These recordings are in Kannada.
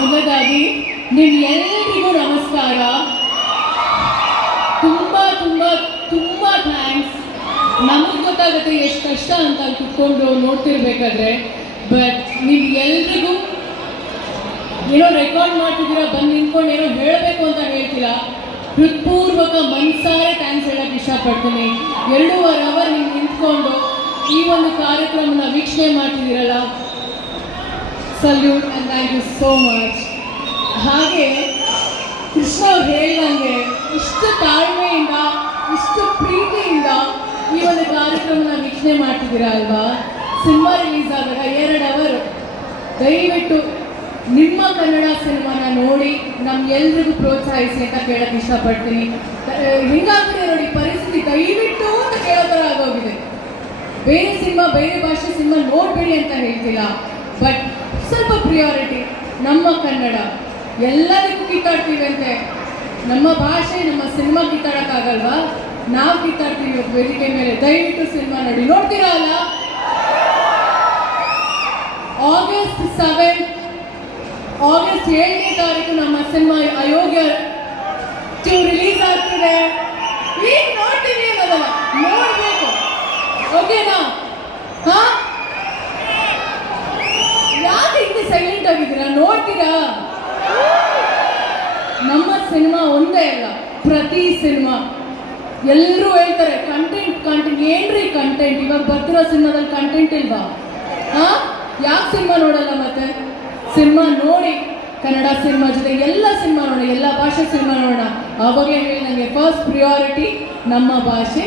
ಮೊದಲಾಗಿ ನಿಮ್ಮೆಲ್ಲರಿಗೂ ನಮಸ್ಕಾರ. ತುಂಬ ತುಂಬ ತುಂಬ ಥ್ಯಾಂಕ್ಸ್. ನಮಗೆ ಗೊತ್ತಾಗುತ್ತೆ ಎಷ್ಟು ಕಷ್ಟ ಅಂತ ಕುತ್ಕೊಂಡು ನೋಡ್ತಿರ್ಬೇಕಾದ್ರೆ. ಬಟ್ ನಿಮ್ಗೆಲ್ರಿಗೂ ಏನೋ ರೆಕಾರ್ಡ್ ಮಾಡ್ತಿದ್ದೀರಾ, ಬಂದು ನಿಂತ್ಕೊಂಡು ಏನೋ ಹೇಳಬೇಕು ಅಂತ ಹೇಳ್ತೀರಾ. ಹೃತ್ಪೂರ್ವಕ ಮನಸಾರೆ ಥ್ಯಾಂಕ್ಸ್ ಹೇಳಕ್ಕೆ ಇಷ್ಟಪಡ್ತೀನಿ. 2.5 ಅವರ್ ಹಿಂಗೆ ನಿಂತ್ಕೊಂಡು ಈ ಒಂದು ಕಾರ್ಯಕ್ರಮನ ವೀಕ್ಷಣೆ ಮಾಡ್ತಿದ್ದೀರಲ್ಲ, salute and thank you so much. ಹಾಗೆ ಕೃಷ್ಣ ಅವ್ರು ಹೇಳ್ದಂಗೆ ಇಷ್ಟು ತಾಳ್ಮೆಯಿಂದ ಇಷ್ಟು ಪ್ರೀತಿಯಿಂದ ಈ ಒಂದು ಕಾರ್ಯಕ್ರಮನ ವೀಕ್ಷಣೆ ಮಾಡ್ತಿದ್ದೀರಾ ಅಲ್ವಾ. ಸಿನಿಮಾ ರಿಲೀಸ್ ಆದಾಗ 2 ಅವರ್ ದಯವಿಟ್ಟು ನಿಮ್ಮ ಕನ್ನಡ ಸಿನಿಮಾನ ನೋಡಿ ನಮ್ಗೆಲ್ರಿಗೂ ಪ್ರೋತ್ಸಾಹಿಸಿ ಅಂತ ಕೇಳೋಕ್ಕೆ ಇಷ್ಟಪಡ್ತೀನಿ. ಹಿಂಗಾಗಿದೆ ನೋಡಿ ಪರಿಸ್ಥಿತಿ, ದಯವಿಟ್ಟು ಅಂತ ಕೇಳೋ ಥರ ಆಗೋಗಿದೆ. ಬೇರೆ ಸಿನಿಮಾ ಬೇರೆ ಭಾಷೆ ಸಿನಿಮಾ ನೋಡಬೇಡಿ ಅಂತ ಹೇಳ್ತಿಲ್ಲ, ಬಟ್ ಸ್ವಲ್ಪ ಪ್ರಿಯಾರಿಟಿ ನಮ್ಮ ಕನ್ನಡ. ಎಲ್ಲದಕ್ಕೂ ಕಿತ್ತಾಡ್ತೀವಿ ಅಂತೆ, ನಮ್ಮ ಭಾಷೆ ನಮ್ಮ ಸಿನಿಮಾ ಕಿತ್ತಾಡೋಕ್ಕಾಗಲ್ವಾ? ನಾವು ಕಿತ್ತಾಡ್ತೀವಿ ವೇದಿಕೆ ಮೇಲೆ. ದಯವಿಟ್ಟು ಸಿನಿಮಾ ನೋಡಿ. ನೋಡ್ತೀರಾ ಅಲ್ಲ? August 7 August 7ನೇ ತಾರೀಕು ನಮ್ಮ ಸಿನಿಮಾ ಅಯೋಗ್ಯ 2 ರಿಲೀಸ್ ಆಗ್ತಿದೆ. ಈಗ ನೋಡ್ತೀವಿ ಅನ್ನೋದಲ್ಲ, ನೋಡ್ಬೇಕು. ಓಕೆನಾ? ಹಾ, ಯಾಕೆ ಹಿಂಗೆ ಸೈಲೆಂಟ್ ಆಗಿದ್ದೀರಾ? ನೋಡ್ತೀರಾ? ನಮ್ಮ ಸಿನಿಮಾ ಒಂದೇ ಅಲ್ಲ, ಪ್ರತಿ ಸಿನಿಮಾ ಎಲ್ಲರೂ ಹೇಳ್ತಾರೆ ಕಂಟೆಂಟ್ ಏನ್ರಿ ಕಂಟೆಂಟ್. ಇವಾಗ ಬರ್ತಿರೋ ಸಿನಿಮಾದಲ್ಲಿ ಕಂಟೆಂಟ್ ಇಲ್ವಾ? ಹಾ, ಯಾಕೆ ಸಿನಿಮಾ ನೋಡಲ್ಲ? ಮತ್ತೆ ಸಿನಿಮಾ ನೋಡಿ, ಕನ್ನಡ ಸಿನಿಮಾ ಜೊತೆ ಎಲ್ಲ ಸಿನಿಮಾ ನೋಡೋಣ, ಎಲ್ಲ ಭಾಷೆ ಸಿನಿಮಾ ನೋಡೋಣ. ಆವಾಗಲೇ ಹೇಳಿ ನನಗೆ ಫಸ್ಟ್ ಪ್ರಿಯಾರಿಟಿ ನಮ್ಮ ಭಾಷೆ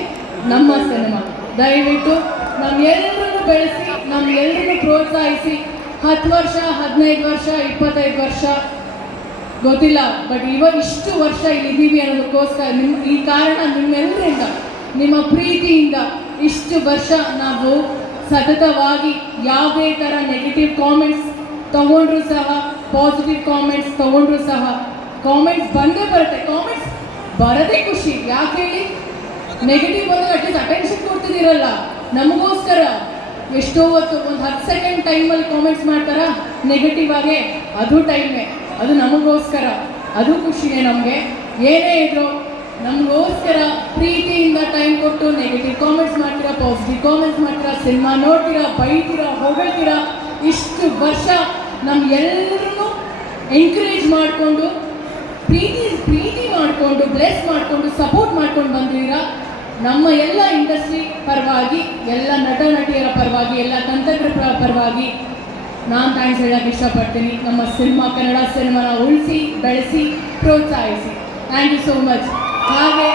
ನಮ್ಮ ಸಿನಿಮಾ. ದಯವಿಟ್ಟು ನಮ್ಮೆಲ್ಲರನ್ನು ಬೆಳೆಸಿ ನಮ್ಗೆಲ್ಲರನ್ನು ಪ್ರೋತ್ಸಾಹಿಸಿ. 10 ವರ್ಷ 15 ವರ್ಷ 25 ವರ್ಷ ಗೊತ್ತಿಲ್ಲ, ಬಟ್ ಇವಾಗ ಇಷ್ಟು ವರ್ಷ ಇಲ್ಲಿದ್ದೀವಿ ಅನ್ನೋದಕ್ಕೋಸ್ಕರ ಈ ಕಾರಣ ನಿಮ್ಮೆಲ್ಲರಿಂದ, ನಿಮ್ಮ ಪ್ರೀತಿಯಿಂದ ಇಷ್ಟು ವರ್ಷ ನಾವು ಸತತವಾಗಿ ಯಾವುದೇ ಥರ ನೆಗೆಟಿವ್ ಕಾಮೆಂಟ್ಸ್ ತಗೊಂಡ್ರೂ ಸಹ, ಪಾಸಿಟಿವ್ ಕಾಮೆಂಟ್ಸ್ ತಗೊಂಡ್ರೂ ಸಹ, ಕಾಮೆಂಟ್ಸ್ ಬಂದೇ ಬರುತ್ತೆ. ಕಾಮೆಂಟ್ಸ್ ಬರೋದೇ ಖುಷಿ. ಯಾಕೆ ಹೇಳಿ? ನೆಗೆಟಿವ್ ಬಂದಾಗ ಅಟ್ಲೀಸ್ಟ್ ಅಟೆನ್ಷನ್ ಕೊಡ್ತಿದ್ದೀರಲ್ಲ ನಮಗೋಸ್ಕರ. ಎಷ್ಟೋ ಹೊತ್ತು ಒಂದು 10 ಸೆಕೆಂಡ್ ಟೈಮಲ್ಲಿ ಕಾಮೆಂಟ್ಸ್ ಮಾಡ್ತಾರಾ ನೆಗೆಟಿವ್ ಆಗಿ, ಅದು ಟೈಮೇ, ಅದು ನಮಗೋಸ್ಕರ, ಅದು ಖುಷಿನೇ ನಮಗೆ. ಏನೇ ಇದ್ರು ನಮಗೋಸ್ಕರ ಪ್ರೀತಿಯಿಂದ ಟೈಮ್ ಕೊಟ್ಟು ನೆಗೆಟಿವ್ ಕಾಮೆಂಟ್ಸ್ ಮಾಡ್ತೀರಾ, ಪಾಸಿಟಿವ್ ಕಾಮೆಂಟ್ಸ್ ಮಾಡ್ತೀರಾ, ಸಿನಿಮಾ ನೋಡ್ತೀರಾ, ಬೈತೀರಾ, ಹೊಗಳ್ತೀರಾ. ಇಷ್ಟು ವರ್ಷ ನಮ್ಗೆಲ್ಲರೂ ಎಂಕರೇಜ್ ಮಾಡಿಕೊಂಡು ಪ್ರೀತಿ ಮಾಡಿಕೊಂಡು ಬ್ಲೆಸ್ ಮಾಡಿಕೊಂಡು ಸಪೋರ್ಟ್ ಮಾಡ್ಕೊಂಡು ಬಂದಿದ್ದೀರಾ. ನಮ್ಮ ಎಲ್ಲ ಇಂಡಸ್ಟ್ರಿ ಪರವಾಗಿ, ಎಲ್ಲ ನಟ ನಟಿಯರ ಪರವಾಗಿ, ಎಲ್ಲ ತಂತ್ರಜ್ಞರ ಪರವಾಗಿ ನಾನು ಥ್ಯಾಂಕ್ಸ್ ಹೇಳೋಕ್ಕೆ ಇಷ್ಟಪಡ್ತೀನಿ. ನಮ್ಮ ಸಿನಿಮಾ, ಕನ್ನಡ ಸಿನಿಮಾನ ಉಳಿಸಿ ಬೆಳೆಸಿ ಪ್ರೋತ್ಸಾಹಿಸಿ. Thank you so much. ಹಾಗೆ